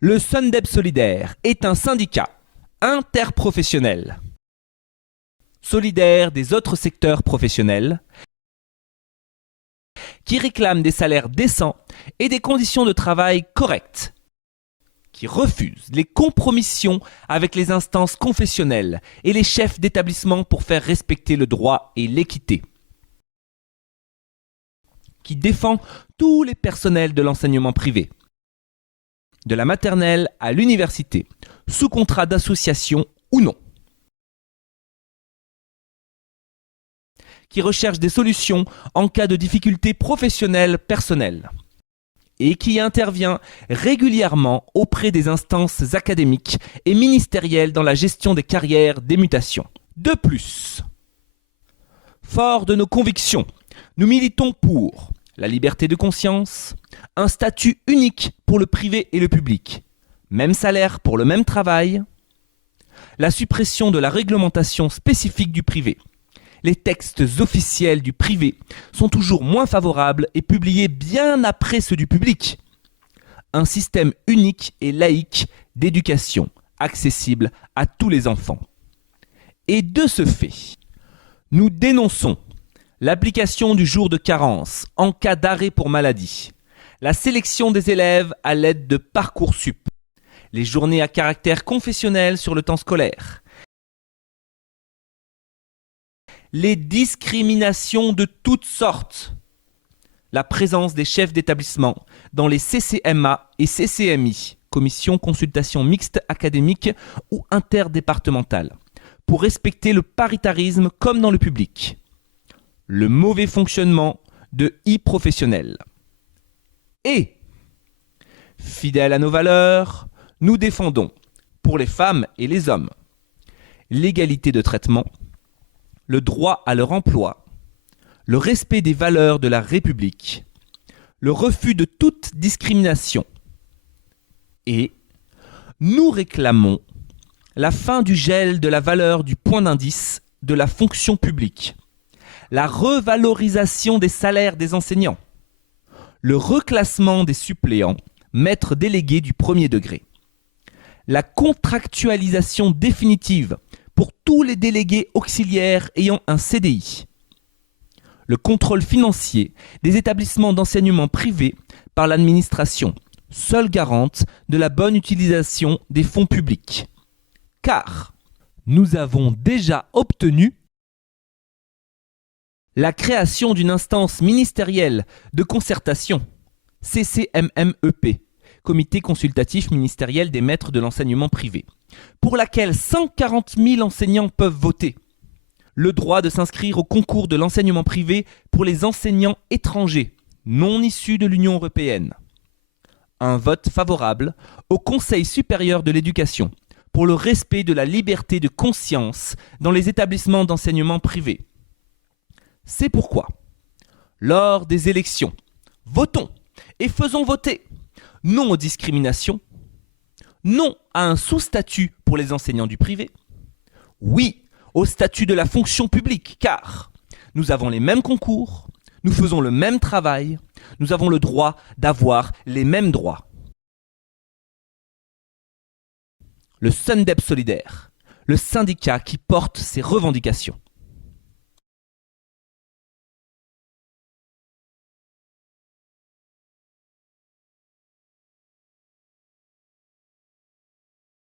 Le SUNDEP Solidaire est un syndicat interprofessionnel, solidaire des autres secteurs professionnels, qui réclame des salaires décents et des conditions de travail correctes, qui refuse les compromissions avec les instances confessionnelles et les chefs d'établissement pour faire respecter le droit et l'équité, qui défend tous les personnels de l'enseignement privé, de la maternelle à l'université, sous contrat d'association ou non, qui recherche des solutions en cas de difficultés professionnelles personnelles et qui intervient régulièrement auprès des instances académiques et ministérielles dans la gestion des carrières des mutations. De plus, fort de nos convictions, nous militons pour la liberté de conscience, un statut unique pour le privé et le public, même salaire pour le même travail, la suppression de la réglementation spécifique du privé. Les textes officiels du privé sont toujours moins favorables et publiés bien après ceux du public. Un système unique et laïque d'éducation, accessible à tous les enfants. Et de ce fait, nous dénonçons l'application du jour de carence en cas d'arrêt pour maladie, la sélection des élèves à l'aide de Parcoursup, les journées à caractère confessionnel sur le temps scolaire, les discriminations de toutes sortes, la présence des chefs d'établissement dans les CCMA et CCMI, commission consultation mixte académique ou interdépartementale, pour respecter le paritarisme comme dans le public, le mauvais fonctionnement de e-professionnels. Et, fidèles à nos valeurs, nous défendons, pour les femmes et les hommes, l'égalité de traitement, le droit à leur emploi, le respect des valeurs de la République, le refus de toute discrimination. Et nous réclamons la fin du gel de la valeur du point d'indice de la fonction publique, la revalorisation des salaires des enseignants, le reclassement des suppléants, maîtres délégués du premier degré, la contractualisation définitive pour tous les délégués auxiliaires ayant un CDI, le contrôle financier des établissements d'enseignement privés par l'administration, seule garante de la bonne utilisation des fonds publics. Car nous avons déjà obtenu la création d'une instance ministérielle de concertation, CCMMEP, Comité consultatif ministériel des maîtres de l'enseignement privé, pour laquelle 140 000 enseignants peuvent voter. Le droit de s'inscrire au concours de l'enseignement privé pour les enseignants étrangers, non issus de l'Union européenne. Un vote favorable au Conseil supérieur de l'éducation pour le respect de la liberté de conscience dans les établissements d'enseignement privé. C'est pourquoi, lors des élections, votons et faisons voter non aux discriminations, non à un sous-statut pour les enseignants du privé, oui au statut de la fonction publique, car nous avons les mêmes concours, nous faisons le même travail, nous avons le droit d'avoir les mêmes droits. Le SUNDEP Solidaire, le syndicat qui porte ces revendications.